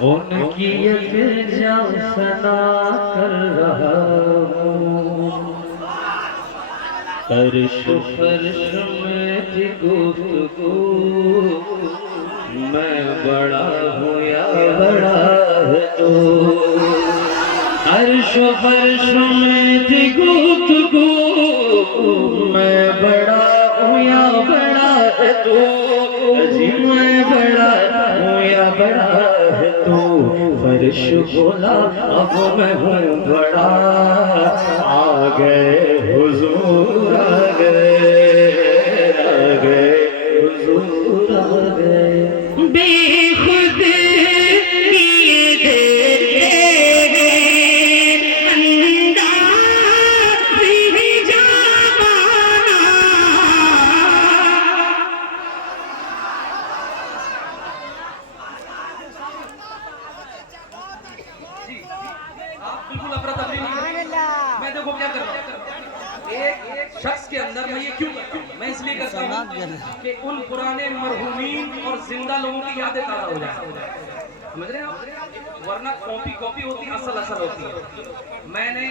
उनकी जा सना कर रहा हूँ। फर्श फर्श में थी गुफ्तगू, मैं बड़ा हूँ या बड़ा है तू। फर्श फर्श में थी गुफ्तगू, मैं बड़ा हूँ या बड़ा है तू। जी मैं बड़ा हूँ या बड़ा है तू। फर्श बोला अब मैं हूँ बड़ा, आ गए हुजूर आ गए हुजूर आ गए। बेखुद किए देंगे अंदाज़ ही जमाना। आप बिल्कुल अफरा तफरी नहीं करेंगे। मैं देखो क्या कर रहा हूँ, एक शख्स के अंदर मैं ये क्यों करता हूँ, मैं इसलिए करता हूँ कि उन पुराने मरहूमीन और जिंदा लोगों की यादें ताज़ा हो जाए। समझ रहे हैं आप? वरना कॉपी कॉपी होती है, असल असल होती है। मैंने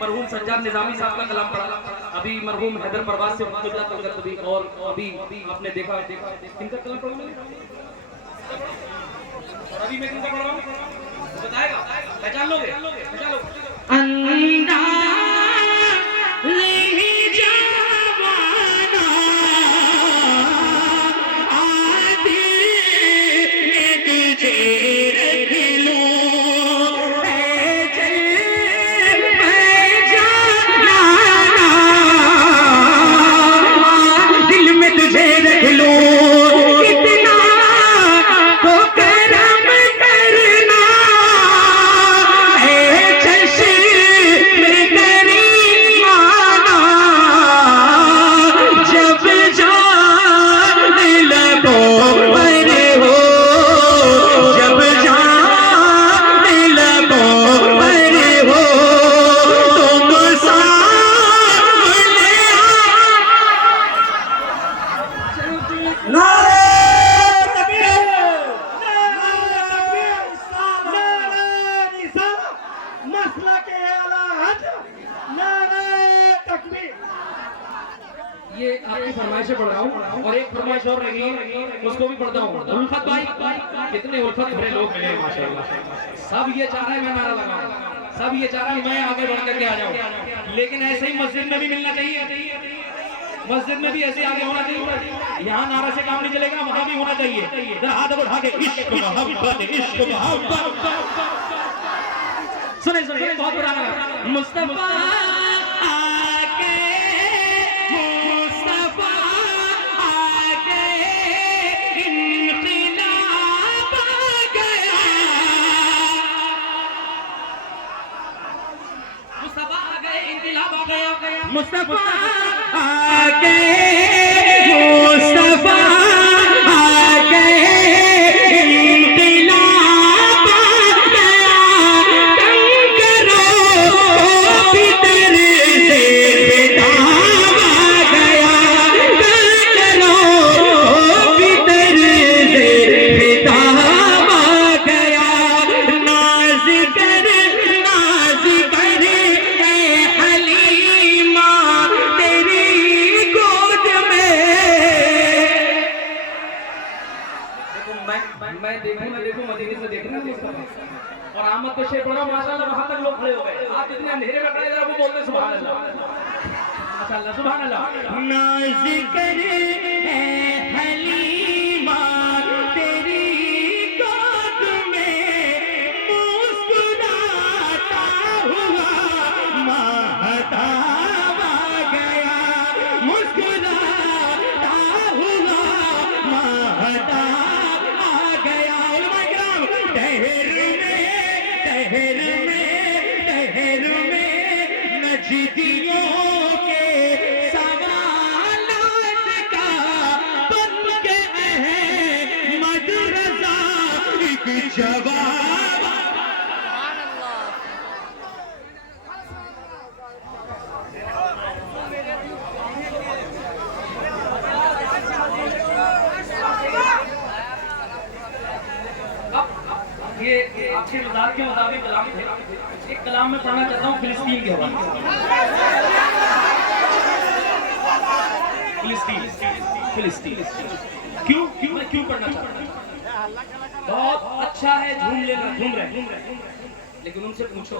मरहूम सज्जाद निजामी साहब का कलाम पढ़ा, अभी मरहूम हैदर परवाज से कभी, और अभी आपने देखा किनका कलाम पढ़ा मैंने, और अभी मैं किनका पढ़ रहा हूँ बताएगा, पहचान लोगे? पहचान लोगे? ये आपकी फरमाइशें पढ़ रहा हूँ, और एक फरमाइश और रही उसको भी पढ़ता हूँ। उल्फत भाई, कितने उल्फत भरे लोग मिले माशाल्लाह। सब ये चाह रहे हैं मैं नारा लगाऊं, सब ये चाह रहे हैं मैं आगे बढ़ करके आ जाऊं, लेकिन ऐसे ही मस्जिद में भी मिलना चाहिए। मस्जिद में भी ऐसे आगे होना चाहिए। यहाँ नारा से काम नहीं चलेगा, वहाँ भी होना चाहिए। जरा हाथ उठा के इश्क मोहब्बत इश्क मोहब्बत। सुने सुने बहुत बड़ा नारा, मुस्तफा मुस्तफा आ गए, मुस्तफा आ गए, इंक़िलाब आ गया, तंग करो भीतर से बेताब आ गया, तंग करो भीतर से बेताब आ गया। नाज़ कर मैं देखूं ना देखूं, मदीने से देखना मुस्तफा। और आमद पे शेर पढ़ा माशाल्लाह, वहां तक लोग खड़े हो गए। आप जितने अंधेरे में खड़े जरा वो बोलते सुभान अल्लाह, माशाल्लाह सुभान अल्लाह। नाज़ कर ए हलीमा तेरी गोद में मुस्कुराता हुआ महताब आ गया, मुस्कुराता हुआ महताब नजदियों के सवालात का बन के अहमद रज़ा एक जवाब। ये आपके मजाक के मुताबिक कलाम थे। एक कलाम में पढ़ना चाहता हूँ फिलिस्तीन के हवाले से। फिलिस्तीन क्यों क्यों मैं क्यों पढ़ना चाहता हूँ? बहुत अच्छा है झूम लेना, घूम रहे, लेकिन उनसे पूछो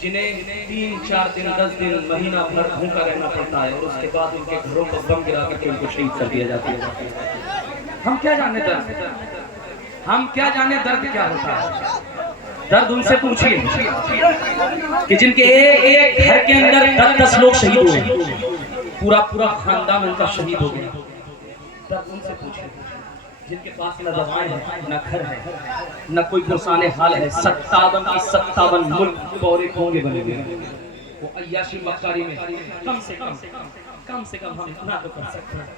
जिन्हें 3, 4 दिन, 10 दिन, महीना भर भूखा रहना पड़ता है और उसके बाद उनके घरों पर बम गिरा करके उनको शहीद कर दिया जाता है। हम क्या जाने दर्द, हम क्या जाने दर्द क्या होता है। दर्द उनसे पूछिए कि जिनके एक घर के अंदर 10-10 लोग शहीद हुए, पूरा पूरा खानदान उनका शहीद हो गया। दर्द उनसे पूछिए जिनके पास न दवाएं हैं, न घर है, न कोई पुरसाने हाल है। 57 मुल्क पौरे खोंगे बने हुए हैं। वो अय्याशी मक्कारी में कम से कम हम इतना तो कर सकते हैं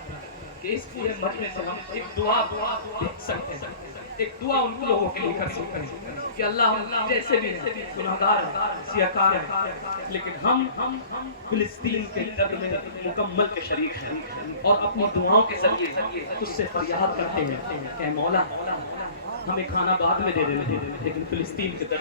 कि इस पूरे मजमे से हम एक दुआ भेज सकते हैं, एक दुआ उन लोगों के लिए कर सकते हैं कि अल्लाह जैसे भी गुनाहगार हैं, सियाकार हैं, लेकिन हम फिलिस्तीन के दर्द में मुकम्मल के शरीक हैं और अपनी दुआओं के जरिए उससे फरियाद करते हैं कि मौला हमें खाना बाद में दे देना, लेकिन फिलिस्तीन के दर्द